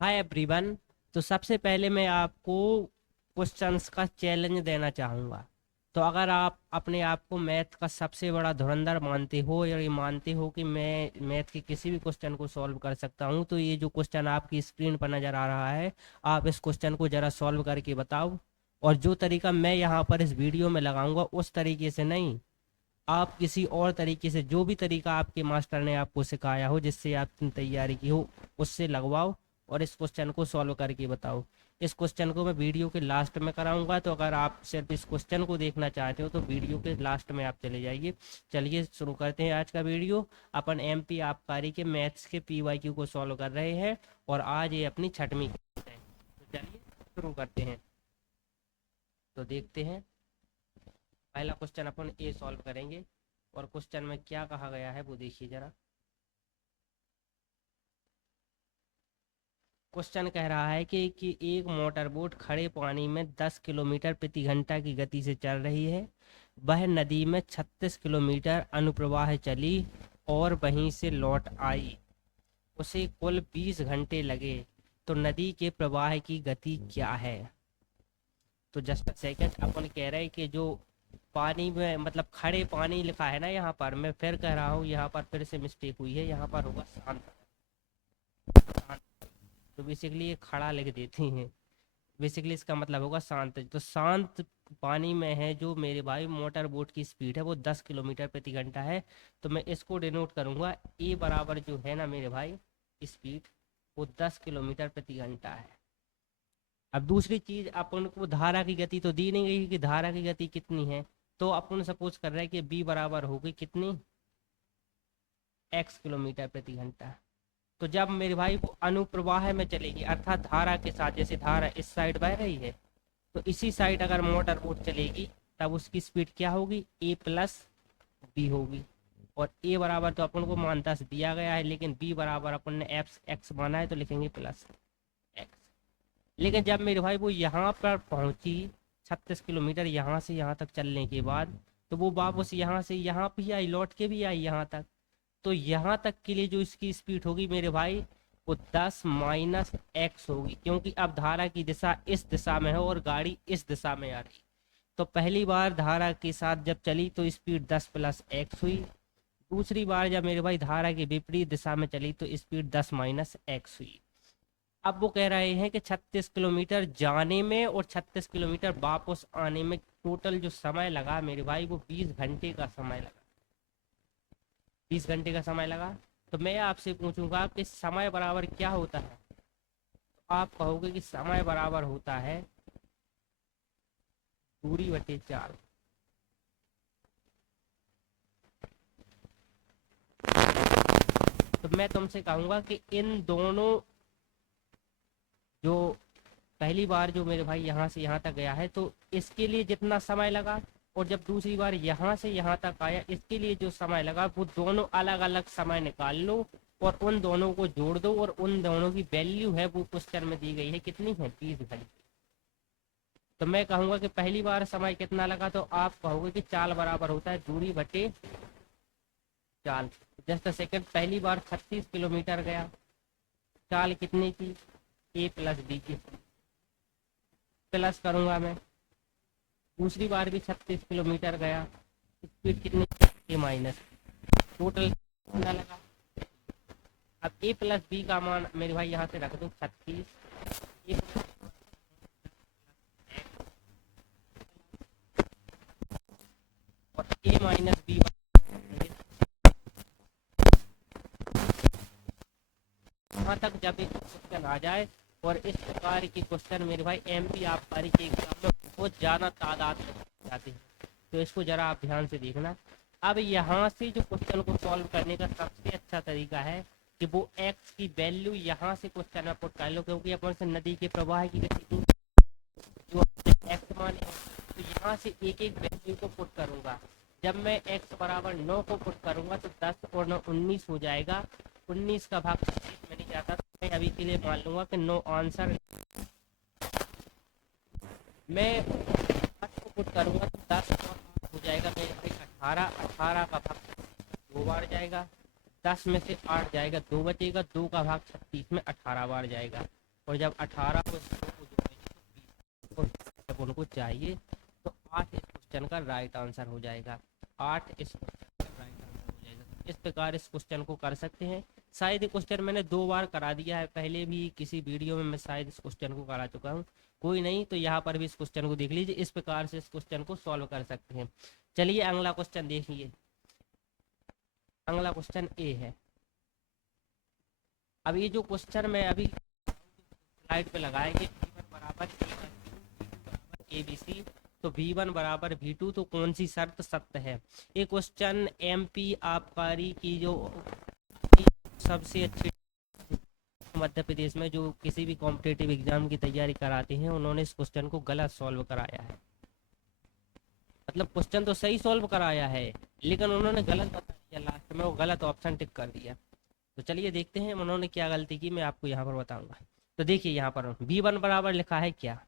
Hi everyone. तो सबसे पहले मैं आपको क्वेश्चंस का चैलेंज देना चाहूँगा। तो अगर आप अपने आप को मैथ का सबसे बड़ा धुरंधर मानते हो या ये मानते हो कि मैं मैथ के किसी भी क्वेश्चन को सॉल्व कर सकता हूँ, तो ये जो क्वेश्चन आपकी स्क्रीन पर नज़र आ रहा है, आप इस क्वेश्चन को ज़रा सॉल्व करके बताओ। और जो तरीका मैं यहाँ पर इस वीडियो में लगाऊंगा उस तरीके से नहीं, आप किसी और तरीके से, जो भी तरीका आपके मास्टर ने आपको सिखाया हो जिससे आपने तैयारी की हो, उससे लगवाओ और इस क्वेश्चन को सॉल्व करके बताओ। इस क्वेश्चन को मैं वीडियो के लास्ट में कराऊंगा, तो अगर आप सिर्फ इस क्वेश्चन को देखना चाहते हो तो वीडियो के लास्ट में आप चले जाइए। चलिए शुरू करते हैं आज का वीडियो। अपन एमपी आबकारी के मैथ्स के पीवाईक्यू को सॉल्व कर रहे हैं और आज ये अपनी छठवीं क्लास है। तो चलिए शुरू करते हैं। तो देखते हैं, पहला क्वेश्चन अपन ए सॉल्व करेंगे और क्वेश्चन में क्या कहा गया है वो देखिए जरा। क्वेश्चन कह रहा है कि एक मोटर बोट खड़े पानी में 10 किलोमीटर प्रति घंटा की गति से चल रही है। वह नदी में 36 किलोमीटर अनुप्रवाह चली और वहीं से लौट आई। उसे कुल 20 घंटे लगे। तो नदी के प्रवाह की गति क्या है? तो जस्ट सेकंड, अपन कह रहे हैं कि जो पानी में मतलब खड़े पानी लिखा है ना, यहाँ पर मैं फिर कह रहा हूँ, यहाँ पर फिर से मिस्टेक हुई है, यहाँ पर होगा शांत। शांत। तो बेसिकली ये खड़ा लिख देती हैं। बेसिकली इसका मतलब होगा शांत। तो शांत पानी में है जो मेरे भाई मोटर बोट की स्पीड है वो 10 किलोमीटर प्रति घंटा है। तो मैं इसको डिनोट करूंगा ए बराबर जो है ना मेरे भाई स्पीड, वो 10 किलोमीटर प्रति घंटा है। अब दूसरी चीज, अपन को धारा की गति तो दी नहीं गई कि धारा की गति कितनी है। तो अपन सपोज कर रहे हैं कि बी बराबर होगी कितनी, एक्स किलोमीटर प्रति घंटा। तो जब मेरे भाई वो अनुप्रवाह में चलेगी अर्थात धारा के साथ, जैसे धारा इस साइड बह रही है तो इसी साइड अगर मोटर बोट चलेगी तब उसकी स्पीड क्या होगी, ए प्लस बी होगी। और ए बराबर तो अपन को मानता से दिया गया है, लेकिन बी बराबर अपन ने एक्स एक्स माना है तो लिखेंगे प्लस एक्स। लेकिन जब मेरे भाई वो यहाँ पर पहुंची 36 किलोमीटर यहाँ से यहाँ तक चलने के बाद, तो वो वापस यहाँ से यहाँ भी आई, लौट के भी आई यहाँ तक। तो यहाँ तक के लिए जो इसकी स्पीड होगी मेरे भाई वो 10 माइनस एक्स होगी, क्योंकि अब धारा की दिशा इस दिशा में है और गाड़ी इस दिशा में आ रही। तो पहली बार धारा के साथ जब चली तो स्पीड 10 प्लस एक्स हुई। दूसरी बार जब मेरे भाई धारा की विपरीत दिशा में चली तो स्पीड 10 माइनस एक्स हुई। अब वो कह रहे हैं कि 36 किलोमीटर जाने में और 36 किलोमीटर वापस आने में टोटल जो समय लगा मेरे भाई वो 20 घंटे का समय लगा। 20 घंटे का समय लगा। तो मैं आपसे पूछूंगा कि समय बराबर क्या होता है। तो आप कहोगे कि समय बराबर होता है दूरी बटे 4। तो मैं तुमसे कहूंगा कि इन दोनों, जो पहली बार जो मेरे भाई यहाँ से यहाँ तक गया है तो इसके लिए जितना समय लगा, और जब दूसरी बार यहाँ से यहाँ तक आया इसके लिए जो समय लगा, वो दोनों अलग अलग समय निकाल लो और उन दोनों को जोड़ दो और उन दोनों की वैल्यू है वो क्वेश्चन में दी गई है, कितनी है, 20 घंटे। तो मैं कहूंगा कि पहली बार समय कितना लगा, तो आप कहोगे कि चाल बराबर होता है दूरी बटे चाल। जस्ट अ सेकेंड, पहली बार 36 किलोमीटर गया, चाल कितने की, ए प्लस बी की, प्लस करूंगा मैं। दूसरी बार भी 36 किलोमीटर गया, स्पीड कितनी, ए माइनस, टोटल कितना लगा। अब ए प्लस बी का मान मेरे भाई यहाँ से रख दो 36, और ए माइनस बी वहाँ तक जब एक क्वेश्चन आ जाए। और इस प्रकार के क्वेश्चन मेरे भाई एमपी आबकारी के एग्जाम में बहुत ज़्यादा तादाद में जाते हैं, तो इसको जरा आप ध्यान से देखना। अब यहाँ से जो क्वेश्चन को सॉल्व करने का सबसे अच्छा तरीका है कि वो एक्स की वैल्यू यहाँ से क्वेश्चन में पुट कर लो, क्योंकि अपन से नदी के प्रवाह की गति जो एक्स माने, तो यहाँ से एक एक वैल्यू को पुट करूंगा। जब मैं x बराबर 9 को पुट करूंगा तो 10 और 9 19 हो जाएगा। 19 का भाग 36 में नहीं जाता, तो मैं अभी के लिए मान लूंगा कि नो आंसर। मैं 10 को पुट करूंगा तो 10 और 8 हो जाएगा मेरे भाई 18। 18 का भाग 2 बार जाएगा, 10 में से 8 जाएगा, 2 बचेगा, 2 का भाग 36 में 18 बार जाएगा। और जब 18 को इसको जोड़ेंगे तो 20 जब उनको चाहिए तो 8 इस क्वेश्चन का राइट आंसर हो जाएगा। 8 इस क्वेश्चन का राइट आंसर हो जाएगा। इस प्रकार इस क्वेश्चन को कर सकते हैं। शायद ये क्वेश्चन मैंने 2 बार करा दिया है, पहले भी किसी वीडियो में मैं शायद इस क्वेश्चन को करा चुका हूँ। कोई नहीं तो यहाँ पर भी इस क्वेश्चन को देख लीजिए, इस प्रकार से इस क्वेश्चन को सॉल्व कर सकते हैं। चलिए अगला क्वेश्चन देखिए। अगला क्वेश्चन ए है। अब ये जो क्वेश्चन मैं अभी स्लाइड पे लगाएंगे v1 बराबर ए बी सी, तो v1 बराबर v2, तो कौन सी शर्त सत्य है? ये क्वेश्चन एमपी आबकारी की जो सबसे अच्छी मध्य प्रदेश में जो किसी भी कॉम्पिटिटिव एग्जाम की तैयारी कराते हैं, उन्होंने इस क्वेश्चन को गलत सॉल्व कराया है। मतलब क्वेश्चन तो सही सॉल्व कराया है लेकिन उन्होंने गलत बता दिया, लास्ट में वो गलत ऑप्शन टिक कर दिया। तो चलिए देखते हैं उन्होंने क्या गलती की, मैं आपको यहाँ पर बताऊंगा। तो देखिए यहाँ पर v1 बराबर लिखा है क्या?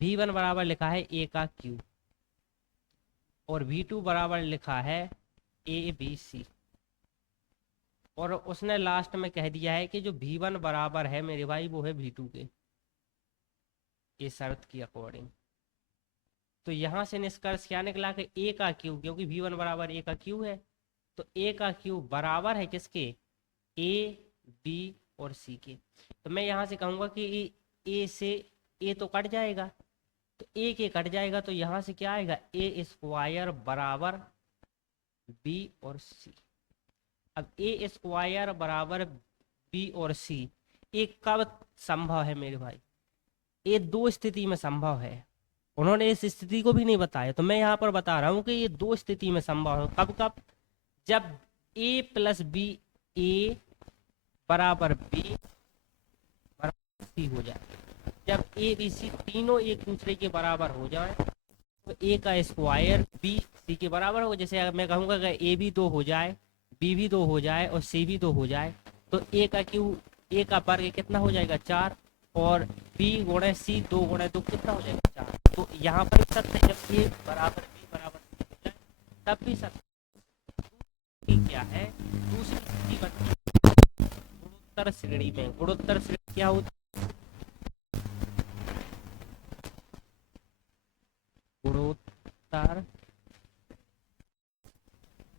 v1 बराबर लिखा है a का q और v2 बराबर लिखा है a b c, और उसने लास्ट में कह दिया है कि जो v1 बराबर है मेरे भाई वो है v2 के, इस शर्त की अकॉर्डिंग। तो यहाँ से निष्कर्ष क्या निकला कि a का q, क्योंकि v1 बराबर a का q है, तो a का q बराबर है किसके? a b और c के। तो मैं यहाँ से कहूँगा कि a से a तो कट जाएगा, तो a के कट जाएगा, तो यहाँ से क्या आएगा? a स्क्वायर बराबर b और c। अब a स्क्वायर बराबर b और c एक कब संभव है मेरे भाई? ये 2 स्थिति में संभव है। उन्होंने इस स्थिति को भी नहीं बताया, तो मैं यहाँ पर बता रहा हूँ कि ये 2 स्थिति में संभव है। कब कब? जब a प्लस बी a बराबर b बराबर c हो जाए। जब a b c तीनों एक दूसरे के बराबर हो जाए तो a का स्क्वायर b c के बराबर होगा। जैसे अगर मैं कहूँगा कि a भी 2 हो जाए, b भी 2 हो जाए और c भी 2 हो जाए, तो a का q, a का वर्ग कितना हो जाएगा? 4, और b गुणे c 2 गुणे 2 कितना हो जाएगा? 4। तो यहाँ पर सत्य है, जब a बराबर b बराबर c हो जाए तब भी सत्य। क्या है दूसरी स्थिति बनती है गुणोत्तर श्रेणी में। गुणोत्तर श्रेणी क्या होती है?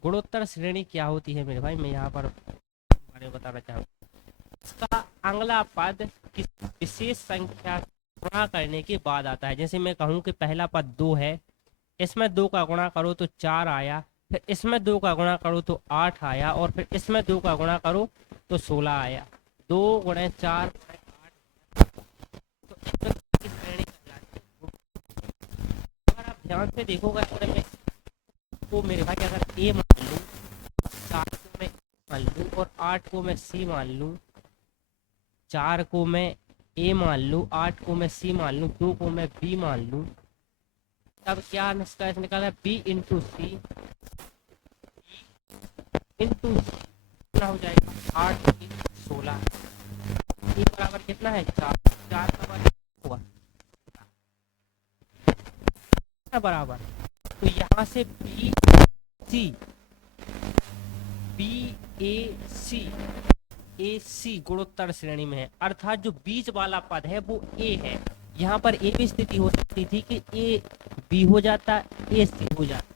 गुणोत्तर श्रेणी क्या होती है मेरे भाई? मैं यहाँ पर बारे में बताना चाहूँगा। इसका अगला पद किस विशेष संख्या गुणा करने के बाद आता है। जैसे मैं कहूँ कि पहला पद 2 है, इसमें 2 का गुणा करो तो 4 आया, फिर इसमें 2 का गुणा करो तो 8 आया, और फिर इसमें 2 का गुणा करो तो 16 आया। 2 गुणे 4 गुणे 8, तो इस प्रकार की श्रेणी कहलाती है। अगर आप ध्यान से देखोगे तो मेरे भाई अगर a मान लूँ, 4 को मैं मान लूँ और 8 को मैं c मान लूँ, 4 को मैं a मान लूँ, 8 को मैं c मान लूँ, 2 को मैं b मान लूँ, तब क्या निष्कर्ष निकाला? b इंटू सी इंटू कितना हो जाएगा? 8 की 16। ए बराबर कितना है? 4। 4 का वर्ग हुआ बराबर। तो यहाँ से बी ए सी गुणोत्तर श्रेणी में है, अर्थात जो बीच वाला पद है वो ए है। यहाँ पर ए भी स्थिति हो सकती थी कि ए बी हो जाता, ए सी हो जाता,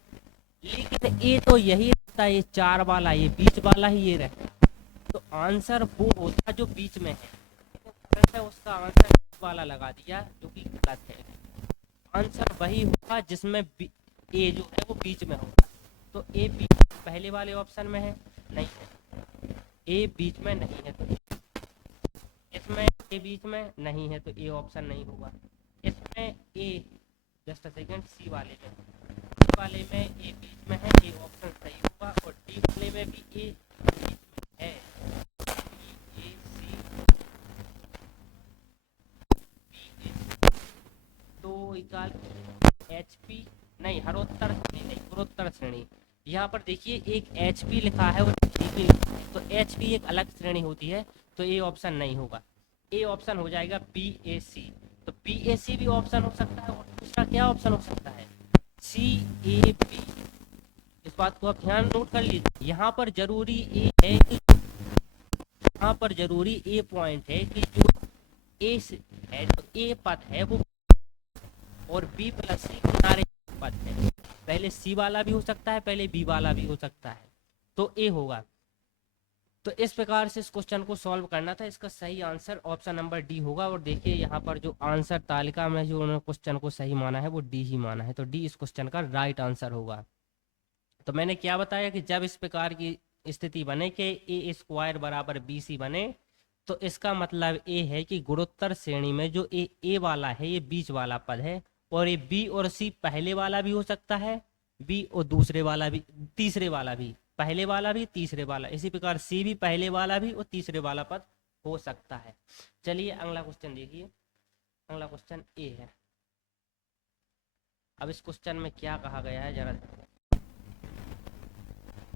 लेकिन ए तो यही रहता, ये 4 वाला, ये बीच वाला ही ये रहता। तो आंसर वो होता जो बीच में है, तो उसका आंसर बीच वाला लगा दिया जो कि गलत है। आंसर वही होगा जिसमें ए जो है वो बीच में होगा। तो ए बीच पहले वाले ऑप्शन में है? नहीं है। ए बीच में नहीं है, तो इसमें ए बीच में नहीं है तो ए ऑप्शन नहीं होगा। इसमें ए जस्ट अ सेकंड, सी वाले में ए बीच में है, ए ऑप्शन सही होगा। और डी वाले में भी ए बीच में है, ए सी तो इकाल एचपी नहीं, हरोत्तर श्रेणी नहीं, गुणोत्तर श्रेणी। यहाँ पर देखिए एक एचपी लिखा है और जीपी लिखा है, तो एचपी एक अलग श्रेणी होती है, तो ए ऑप्शन नहीं होगा। ए ऑप्शन हो जाएगा बी ए सी। तो बी ए सी भी ऑप्शन हो सकता है, और दूसरा क्या ऑप्शन हो सकता है? सी ए बी। इस बात को आप ध्यान नोट कर लीजिए। यहाँ पर जरूरी ए है कि यहाँ यहाँ पर जरूरी ए पॉइंट है कि जो ए है, जो ए पद है वो और बी प्लस सी किनारे पद है। पहले सी वाला भी हो सकता है, पहले बी वाला भी हो सकता है, तो ए होगा। तो इस प्रकार से इस क्वेश्चन को सॉल्व करना था। इसका सही आंसर ऑप्शन नंबर डी होगा। और देखिए यहाँ पर जो आंसर तालिका में जो उन्होंने क्वेश्चन को सही माना है वो डी ही माना है, तो डी इस क्वेश्चन का राइट आंसर होगा। तो मैंने क्या बताया कि जब इस प्रकार की स्थिति बने कि ए स्क्वायर बराबर बी सी बने, तो इसका मतलब ये है कि गुणोत्तर श्रेणी में जो ए वाला है ये बीच वाला पद है, और ये बी और सी पहले वाला भी हो सकता है, बी और दूसरे वाला भी, तीसरे वाला भी, पहले वाला भी तीसरे वाला, इसी प्रकार सी भी पहले वाला भी और तीसरे वाला पद हो सकता है। चलिए अगला क्वेश्चन देखिए। अगला क्वेश्चन ए है। अब इस क्वेश्चन में क्या कहा गया है जरा।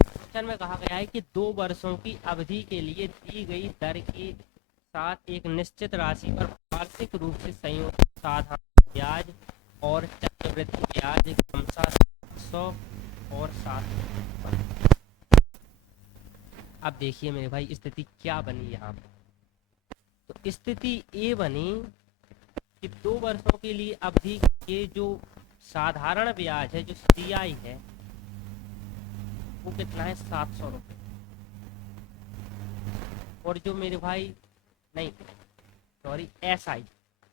क्वेश्चन में कहा गया है कि 2 वर्षों की अवधि के लिए दी गई दर के साथ एक निश्चित राशि पर वार्षिक रूप से संयोजित साधारण ब्याज और चक्रवृद्धि ब्याज क्रमशः 100 और 700। अब देखिए मेरे भाई स्थिति क्या बनी यहाँ पर। तो स्थिति ये बनी कि 2 वर्षों के लिए अवधि के जो साधारण ब्याज है, जो सीआई है, वो कितना है 700 रुपये। और जो मेरे भाई नहीं सॉरी एसआई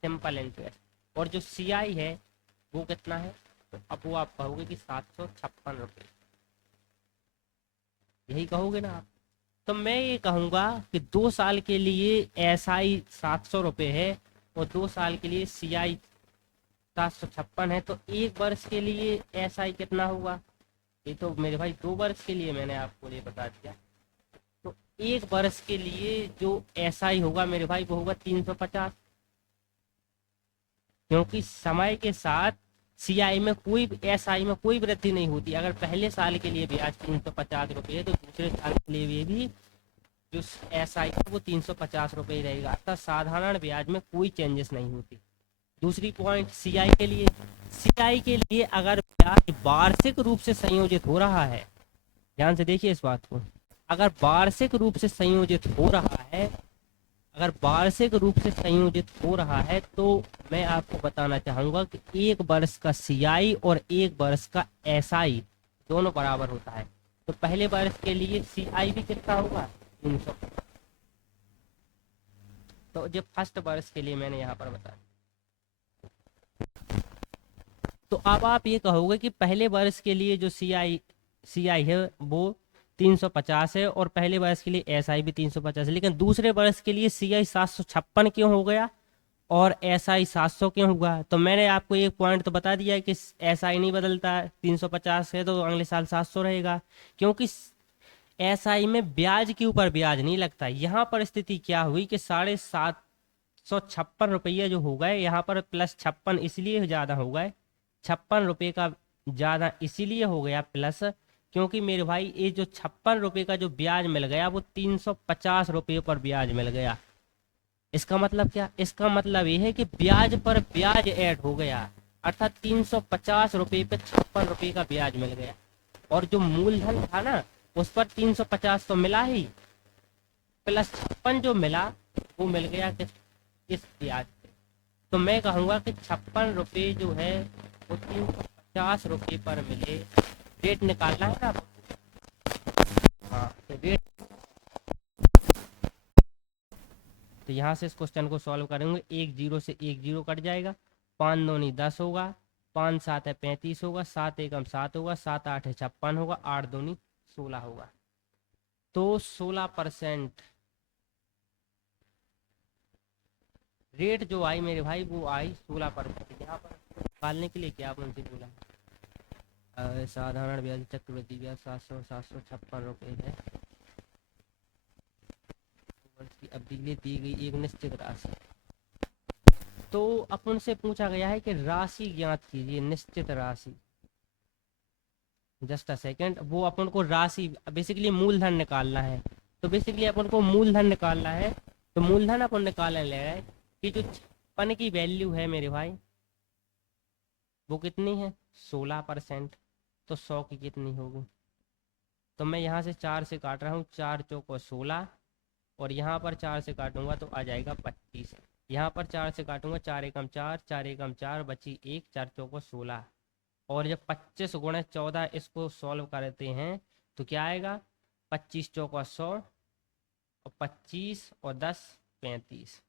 सिंपल इंटरेस्ट, और जो सीआई है वो कितना है, तो अब वो आप कहोगे कि 756 रुपये, यही कहोगे ना आप। तो मैं ये कहूँगा कि 2 साल के लिए एसआई 700 रुपये है और 2 साल के लिए सीआई 756 है, तो 1 वर्ष के लिए एसआई कितना होगा। ये तो मेरे भाई 2 वर्ष के लिए मैंने आपको ये बता दिया। तो 1 वर्ष के लिए जो एसआई होगा मेरे भाई वो होगा 350, क्योंकि समय के साथ सीआई में कोई एसआई में कोई वृद्धि नहीं होती। अगर पहले साल के लिए ब्याज 350 रुपये है तो दूसरे साल के लिए भी जो एसआई है वो 350 रुपये रहेगा, अर्थात साधारण ब्याज में कोई चेंजेस नहीं होती। दूसरी पॉइंट सीआई के लिए, सीआई के लिए अगर ब्याज वार्षिक रूप से संयोजित हो रहा है, ध्यान से देखिए इस बात को, अगर वार्षिक रूप से संयोजित हो रहा है, अगर वार्षिक रूप से संयोजित हो रहा है, तो मैं आपको बताना चाहूंगा कि 1 वर्ष का सीआई और 1 वर्ष का एसआई दोनों बराबर होता है। तो पहले वर्ष के लिए सीआई भी कितना होगा 300। तो जो फर्स्ट वर्ष के लिए मैंने यहाँ पर बताया, तो अब आप ये कहोगे कि पहले वर्ष के लिए जो सीआई है वो 350 है और पहले वर्ष के लिए एसआई भी 350 है, लेकिन दूसरे वर्ष के लिए सीआई 756 क्यों हो गया और एसआई 700 क्यों हुआ। तो मैंने आपको एक पॉइंट तो बता दिया है कि एसआई नहीं बदलता, 350 है तो अगले साल 700 रहेगा, क्योंकि एसआई में ब्याज के ऊपर ब्याज नहीं लगता। यहाँ पर स्थिति क्या हुई कि 756 रुपये जो हो गए, यहाँ पर प्लस 56 इसलिए ज़्यादा हो गए, 56 रुपये का ज़्यादा इसीलिए हो गया प्लस, क्योंकि मेरे भाई ये जो 56 रुपये का जो ब्याज मिल गया वो 350 रुपये पर ब्याज मिल गया। इसका मतलब क्या, इसका मतलब ये है कि ब्याज पर ब्याज ऐड हो गया, अर्थात 350 रुपये पे 56 रुपये का ब्याज मिल गया। और जो मूलधन था ना उस पर 350 तो मिला ही, प्लस 56 जो मिला वो मिल गया इस ब्याज पे। तो मैं कहूँगा कि 56 रुपये जो है वो 350 रुपये पर मिले। रेट निकालना है ना, हाँ तो रेट, तो यहाँ से इस क्वेश्चन को सॉल्व करेंगे। 1 0 से 1 0 कट जाएगा, 5 दूनी 10 होगा, 5 7 है 35 होगा, 7 एकम 7 होगा, 7 8 है 56 होगा, 8 दूनी 16 होगा। तो 16% रेट जो आई मेरे भाई वो आई 16%। यहाँ पर निकालने के लिए क्या आपने बोला, साधारण ब्याज चक्रवृद्धि ब्याज 756 रुपये है, की अवधि के लिए दी गई एक निश्चित राशि। तो अपन से पूछा गया है कि राशि ज्ञात कीजिए, निश्चित राशि। जस्ट अ सेकेंड, वो अपन को राशि बेसिकली मूलधन निकालना है। तो बेसिकली अपन को मूलधन निकालना है, तो मूलधन अपन निकालने ले रहे हैं कि जो 56 की वैल्यू है मेरे भाई वो कितनी है 16%, तो 100 की कितनी होगी। तो मैं यहाँ से 4 से काट रहा हूँ, 4 चौको 16 और यहाँ पर 4 से काटूंगा तो आ जाएगा 25। यहाँ पर 4 से काटूंगा, 4 एकम 4, 4 एकम 4, बची 1, 4 चौको 16। और जब 25 गुणे 14 इसको सॉल्व करते हैं तो क्या आएगा, 25 चौका 100 और 25 और 10 35।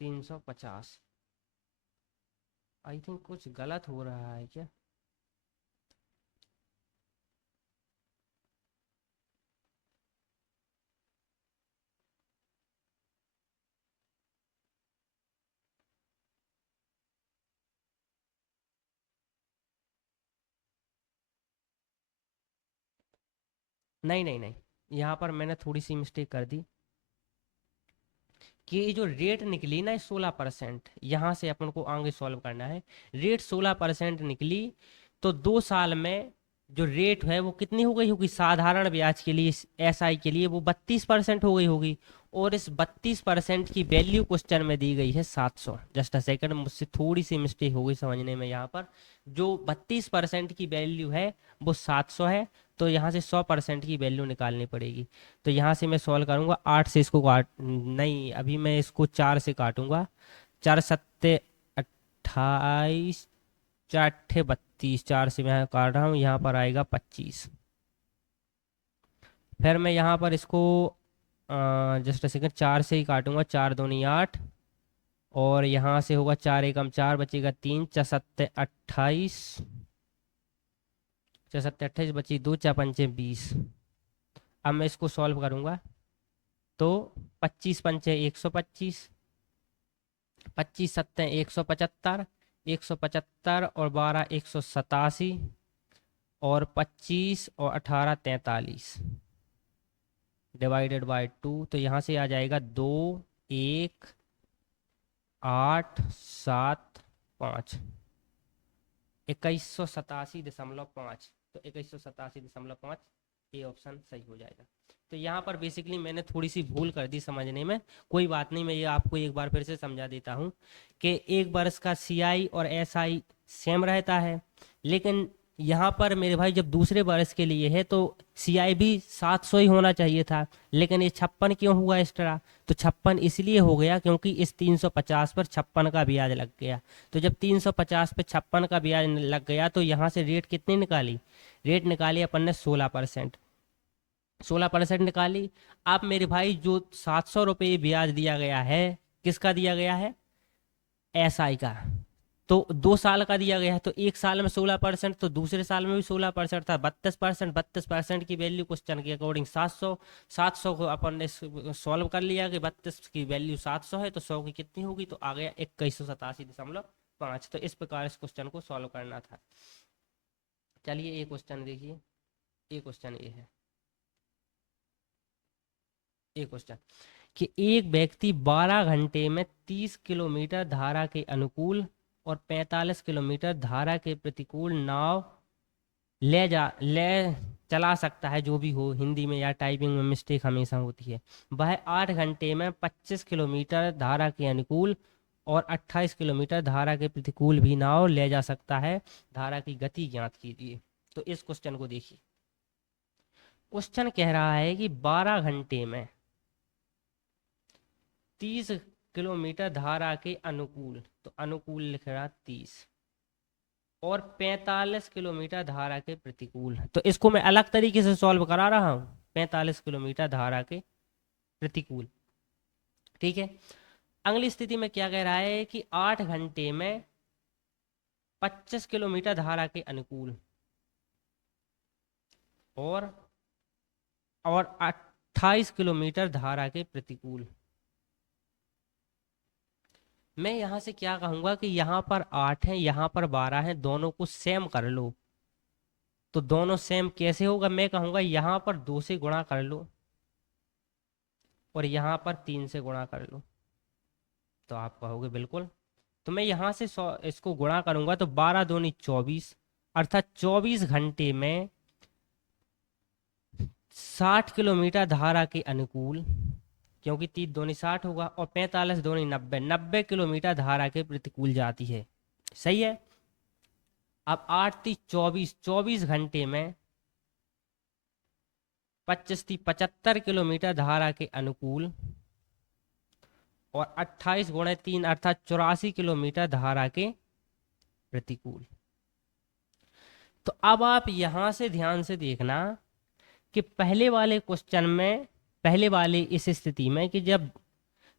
350। आई थिंक कुछ गलत हो रहा है क्या। नहीं नहीं नहीं, यहाँ पर मैंने थोड़ी सी मिस्टेक कर दी कि ये जो रेट निकली ना 16%, यहाँ से अपन को आगे सॉल्व करना है। रेट 16% निकली तो 2 साल में जो रेट है वो कितनी हो गई होगी, साधारण ब्याज के लिए एसआई के लिए वो 32% हो गई होगी। और इस 32% की वैल्यू क्वेश्चन में दी गई है 700। जस्ट अ सेकंड, मुझसे थोड़ी सी मिस्टेक हो गई समझने में। यहाँ पर जो 32% की वैल्यू है वो 700 है, तो यहाँ से 100% की वैल्यू निकालनी पड़ेगी। तो यहाँ से मैं सॉल्व करूँगा, 8 से इसको काट नहीं, अभी मैं इसको 4 से काटूंगा। 4 सत्ते 28, 4 अट्ठे 32, 4 से मैं काट रहा हूँ, यहाँ पर आएगा 25। फिर मैं यहाँ पर इसको जस्ट अ सेकंड 4 से ही काटूंगा, 4 दूनी 8, और यहाँ से होगा 4 एकम 4, बचेगा 3, 4 सत्ते 28, 4 सत्ते 28, बची 2, 4 पंचे 20। अब मैं इसको सॉल्व करूंगा तो 25 पंचे 125, 25 सत्ते 175, 175 और 12 187, और 25 और 18 43 डिवाइडेड बाय 2। तो यहाँ से आ जाएगा 2, 1, 8, 7, 5, 2187.5। तो 2187.5 ये ऑप्शन सही हो जाएगा। तो यहाँ पर बेसिकली मैंने थोड़ी सी भूल कर दी समझने में, कोई बात नहीं, मैं ये आपको एक बार फिर से समझा देता हूँ कि एक वर्ष का सीआई और एसआई सेम रहता है, लेकिन यहाँ पर मेरे भाई जब दूसरे वर्ष के लिए है तो सीआई भी 700 ही होना चाहिए था, लेकिन ये 56 क्यों हुआ एक्स्ट्रा। तो 56 इसलिए हो गया क्योंकि इस 350 पर 56 का ब्याज लग गया। तो जब 350 पे 56 का ब्याज लग गया तो यहाँ से रेट कितनी निकाली, रेट निकाली अपन ने 16%। 16% निकाली। अब मेरे भाई जो 700 रुपये ब्याज दिया गया है, किसका दिया गया है, एसआई का। तो 2 साल का दिया गया है, तो एक साल में 16%, तो दूसरे साल में भी 16% था, 32%। 32% की वैल्यू क्वेश्चन के अकॉर्डिंग 700। 700 को अपन ने सॉल्व कर लिया कि 32 की वैल्यू 700 है, तो 100 की कितनी होगी, तो आ गया 2187.5। तो इस प्रकार इस क्वेश्चन को सॉल्व करना था। चलिए ये क्वेश्चन देखिए, ये क्वेश्चन ये है, ये क्वेश्चन कि एक व्यक्ति 12 घंटे में 30 किलोमीटर धारा के अनुकूल और 45 किलोमीटर धारा के प्रतिकूल नाव ले चला सकता है। जो भी हो, हिंदी में या टाइपिंग में मिस्टेक हमेशा होती है। वह 8 घंटे में 25 किलोमीटर धारा के अनुकूल और 28 किलोमीटर धारा के प्रतिकूल भी नाव ले जा सकता है। धारा की गति ज्ञात कीजिए। तो इस क्वेश्चन को देखिए, क्वेश्चन कह रहा है कि 12 घंटे में 30 किलोमीटर धारा के अनुकूल, तो अनुकूल लिख रहा 30, और 45 किलोमीटर धारा के प्रतिकूल। तो इसको मैं अलग तरीके से सॉल्व करा रहा हूँ, 45 किलोमीटर धारा के प्रतिकूल। ठीक है, अगली स्थिति में क्या कह रहा है कि 8 घंटे में 25 किलोमीटर धारा के अनुकूल और 28 किलोमीटर धारा के प्रतिकूल। मैं यहाँ से क्या कहूँगा कि यहाँ पर 8 है, यहाँ पर 12 है, दोनों को सेम कर लो। तो दोनों सेम कैसे होगा, मैं कहूँगा यहाँ पर 2 से गुणा कर लो और यहाँ पर 3 से गुणा कर लो। तो आप कहोगे बिल्कुल। तो मैं यहाँ से इसको गुणा करूँगा तो 12 दूनी 24, अर्थात 24 घंटे में 60 किलोमीटर धारा के अनुकूल, क्योंकि 30 दूनी 60 होगा, और 45 दूनी 90, 90 किलोमीटर धारा के प्रतिकूल जाती है। सही है। अब 8 × 24, 24 घंटे में 25 × 75 किलोमीटर धारा के अनुकूल और 28 × 3 अर्थात 84 किलोमीटर धारा के प्रतिकूल। तो अब आप यहां से ध्यान से देखना कि पहले वाले क्वेश्चन में, पहले वाले इस स्थिति में कि जब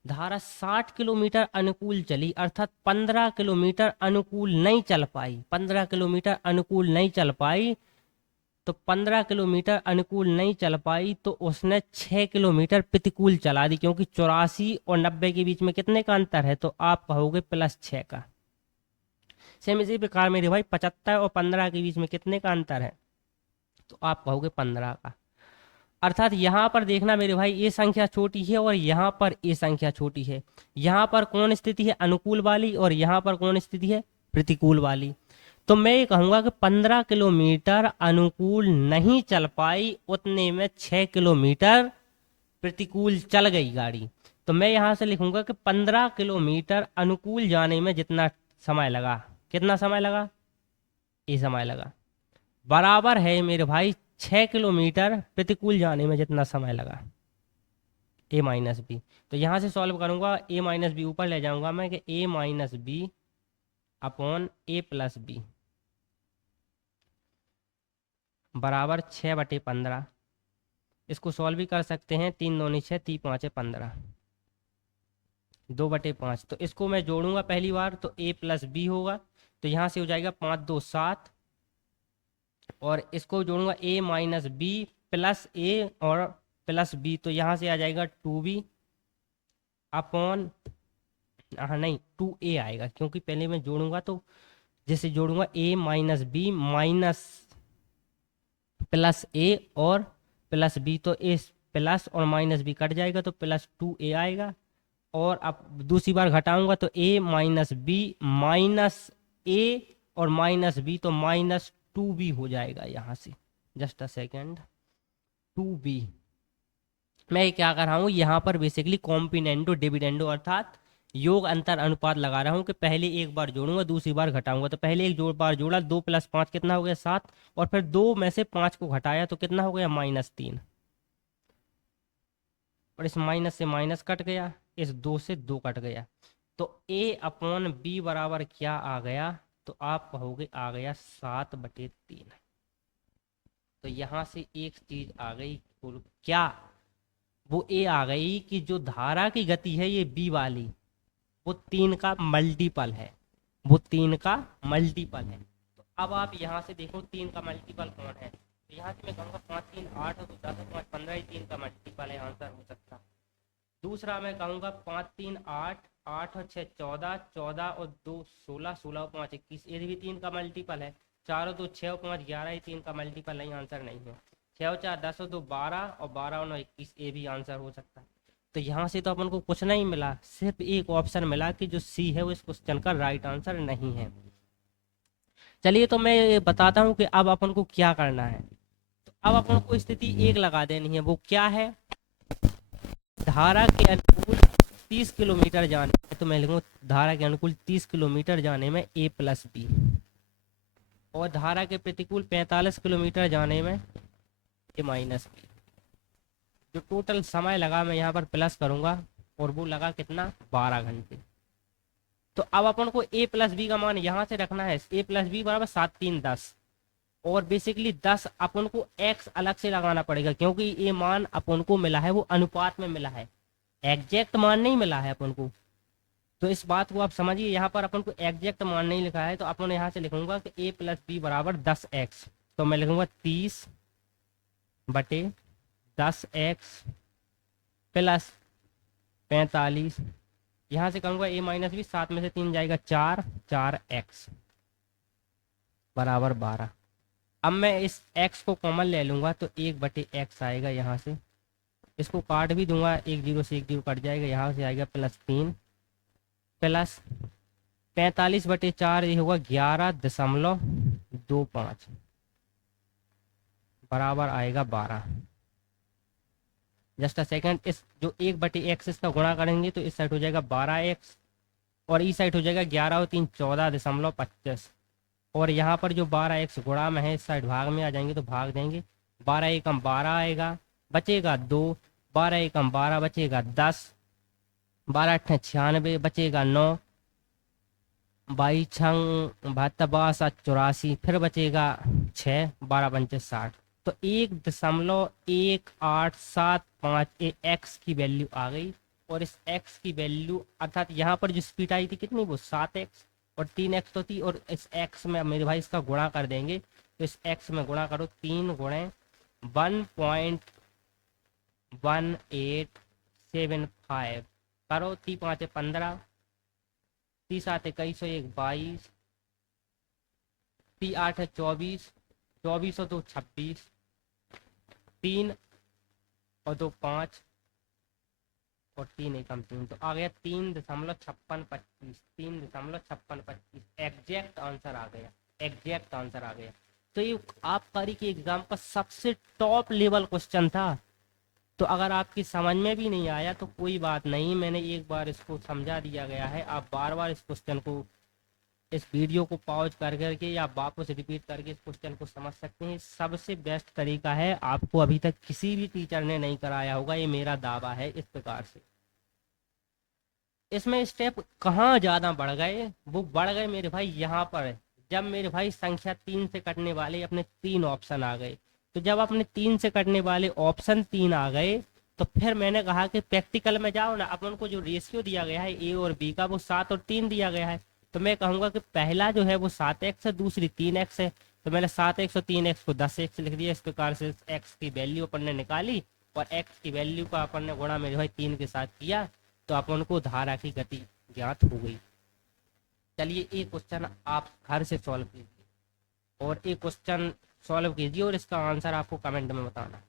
धारा 60 किलोमीटर अनुकूल चली अर्थात 15 किलोमीटर अनुकूल नहीं चल पाई, 15 किलोमीटर अनुकूल नहीं चल पाई, तो 15 किलोमीटर अनुकूल नहीं चल पाई तो उसने 6 किलोमीटर प्रतिकूल चला दी, क्योंकि 84 और 90 के बीच में कितने का अंतर है, तो आप कहोगे +6 का। सेम इसी प्रकार मेरे भाई 75 और 15 के बीच में कितने का अंतर है, तो आप कहोगे 15 का। अर्थात यहाँ पर देखना मेरे भाई, ये संख्या छोटी है और यहाँ पर ये संख्या छोटी है। यहाँ पर कौन स्थिति है, अनुकूल वाली, और यहाँ पर कौन स्थिति है, प्रतिकूल वाली। तो मैं ये कहूँगा कि 15 किलोमीटर अनुकूल नहीं चल पाई, उतने में 6 किलोमीटर प्रतिकूल चल गई गाड़ी। तो मैं यहाँ से लिखूंगा कि 15 किलोमीटर अनुकूल जाने में जितना समय लगा, कितना समय लगा, ये समय लगा, बराबर है मेरे भाई 6 किलोमीटर प्रतिकूल जाने में जितना समय लगा, a-b। तो यहाँ से सॉल्व करूंगा, a-b ऊपर ले जाऊंगा मैं कि a-b अपॉन a+b बराबर 6/15। इसको सॉल्व भी कर सकते हैं, 3 दूनी 6, 3 5 15, 2/5। तो इसको मैं जोड़ूंगा पहली बार तो a+b होगा, तो यहाँ से हो जाएगा 5 2 7, और इसको जोड़ूंगा a-b प्लस a और प्लस b, तो यहाँ से आ जाएगा 2b अपॉन, हाँ नहीं 2a आएगा, क्योंकि पहले मैं जोड़ूंगा तो जैसे जोड़ूंगा a-b माइनस प्लस a और प्लस b, तो इस प्लस और माइनस b कट जाएगा तो +2a आएगा। और अब दूसरी बार घटाऊंगा तो a-b माइनस a और माइनस b, तो -2b हो जाएगा यहाँ से। जस्ट अ सेकेंड, 2b मैं क्या कर रहा हूँ यहाँ पर बेसिकली कॉम्बिनेंडो डिविडेंडो अर्थात योग अंतर अनुपात लगा रहा हूँ कि पहले एक बार जोड़ूंगा दूसरी बार घटाऊंगा। तो पहले एक बार जोड़ा, 2 + 5 कितना हो गया 7, और फिर 2 में से 5 को घटाया तो कितना हो गया -3, और इस माइनस से माइनस कट गया, इस 2 से 2 कट गया, तो a/b बराबर क्या आ गया, तो आप कहोगे आ गया 7/3। तो यहाँ से एक चीज आ गई, क्या वो ए आ गई कि जो धारा की गति है ये b वाली, वो 3 का मल्टीपल है, वो 3 का मल्टीपल है। तो अब आप यहाँ से देखो 3 का मल्टीपल कौन है, तो यहाँ से मैं कहूँगा 5 3 8 और 10 5 15 ही 3 का मल्टीपल है, आंसर हो सकता। दूसरा मैं कहूँगा 5 3 8 8 और 6 14 14 और 2 16 16 और 5 21, ये भी 3 का मल्टीपल है। 4 और 2 6 और 5 11 ही 3 का मल्टीपल नहीं, आंसर नहीं है। 6 और 4 10 और 2 12 और 12 और 9 21, ये भी आंसर हो सकता है। तो यहाँ से तो अपन को कुछ नहीं मिला, सिर्फ एक ऑप्शन मिला कि जो सी है वो इस क्वेश्चन का राइट आंसर नहीं है। चलिए तो मैं बताता हूँ कि अब अपन को क्या करना है। तो अब अपन को स्थिति एक लगा देनी है, वो क्या है, धारा के अनुकूल 30 किलोमीटर जाने में, तो मैं लिखूँ धारा के अनुकूल 30 किलोमीटर जाने में a+b, और धारा के प्रतिकूल 45 किलोमीटर जाने में a-b। जो टोटल समय लगा मैं यहाँ पर प्लस करूंगा, और वो लगा कितना 12 घंटे। तो अब अपन को a+b का मान यहाँ से रखना है, a+b बराबर 7 3 10, और बेसिकली 10 अपन को x अलग से लगाना पड़ेगा, क्योंकि ये मान अपन को मिला है वो अनुपात में मिला है, एग्जैक्ट मान नहीं मिला है अपन को। तो इस बात को आप समझिए, यहाँ पर अपन को एग्जैक्ट मान नहीं लिखा है, तो अपन यहाँ से लिखूंगा कि a+b बराबर 10x, तो मैं लिखूंगा 30/10x प्लस 45, यहाँ से कहूँगा a-b, 7 में से 3 जाएगा 4, 4x बराबर 12। अब मैं इस x को कॉमन ले लूँगा तो 1/x आएगा, यहाँ से इसको काट भी दूंगा, 1 0 से 1 0 कट जाएगा, यहाँ से आएगा +3 प्लस 45/4, ये होगा 11.25 बराबर आएगा 12। जस्ट अ सेकेंड, इस जो 1/x इसका गुणा करेंगे तो इस साइड हो जाएगा 12x, और इस साइड हो जाएगा 11 और 3 14.25, और यहाँ पर जो 12x गुणा में है इस साइड भाग में आ जाएंगे तो भाग देंगे। 12 एकम 12 आएगा, बचेगा 2। 12 एकम 12 बचेगा 10। 12 अट्ठे 96 बचेगा 9। 22 छंग 72 62 84 फिर बचेगा 6। 12 पंचे 60। तो 1.1875 एक्स की वैल्यू आ गई। और इस एक्स की वैल्यू अर्थात यहाँ पर जो स्पीड आई थी कितनी, वो 7x और 3x तो थी। और इस एक्स में मेरे भाई इसका गुणा कर देंगे, तो इस एक्स में गुणा करो, 3 गुणे 1.1875 करो, 3 5 15, 30 7 21 1 22, 3 8 24, 24 और 2 26, 3 और 2 5 और 3 एकम 3, तो आ गया 3.5625। 3.5625 एग्जैक्ट आंसर आ गया, एग्जैक्ट आंसर आ गया। तो ये आबकारी के एग्जाम का सबसे टॉप लेवल क्वेश्चन था। तो अगर आपकी समझ में भी नहीं आया तो कोई बात नहीं, मैंने एक बार इसको समझा दिया गया है। आप बार बार इस क्वेश्चन को, इस वीडियो को पॉज कर करके या वापस रिपीट करके इस क्वेश्चन को समझ सकते हैं। सबसे बेस्ट तरीका है, आपको अभी तक किसी भी टीचर ने नहीं कराया होगा, ये मेरा दावा है। इस प्रकार से इसमें स्टेप कहाँ ज़्यादा बढ़ गए, वो बढ़ गए मेरे भाई यहाँ पर, जब मेरे भाई संख्या 3 से कटने वाले अपने 3 ऑप्शन आ गए। तो जब अपने 3 से कटने वाले ऑप्शन 3 आ गए, तो फिर मैंने कहा कि प्रैक्टिकल में जाओ ना। अपन को जो रेशियो दिया गया है ए और बी का, वो 7 और 3 दिया गया है। तो मैं कहूँगा कि पहला जो है वो 7x है, दूसरी 3x है। तो मैंने 7x और 3x को 10x लिख दिया। इस प्रकार से x की वैल्यू अपन ने निकाली और x की वैल्यू का अपन ने गुणा मेरे भाई 3 के साथ किया, तो अपन को धारा की गति ज्ञात हो गई। चलिए एक क्वेश्चन आप घर से सॉल्व कीजिए और एक क्वेश्चन सॉल्व कीजिए और इसका आंसर आपको कमेंट में बताना।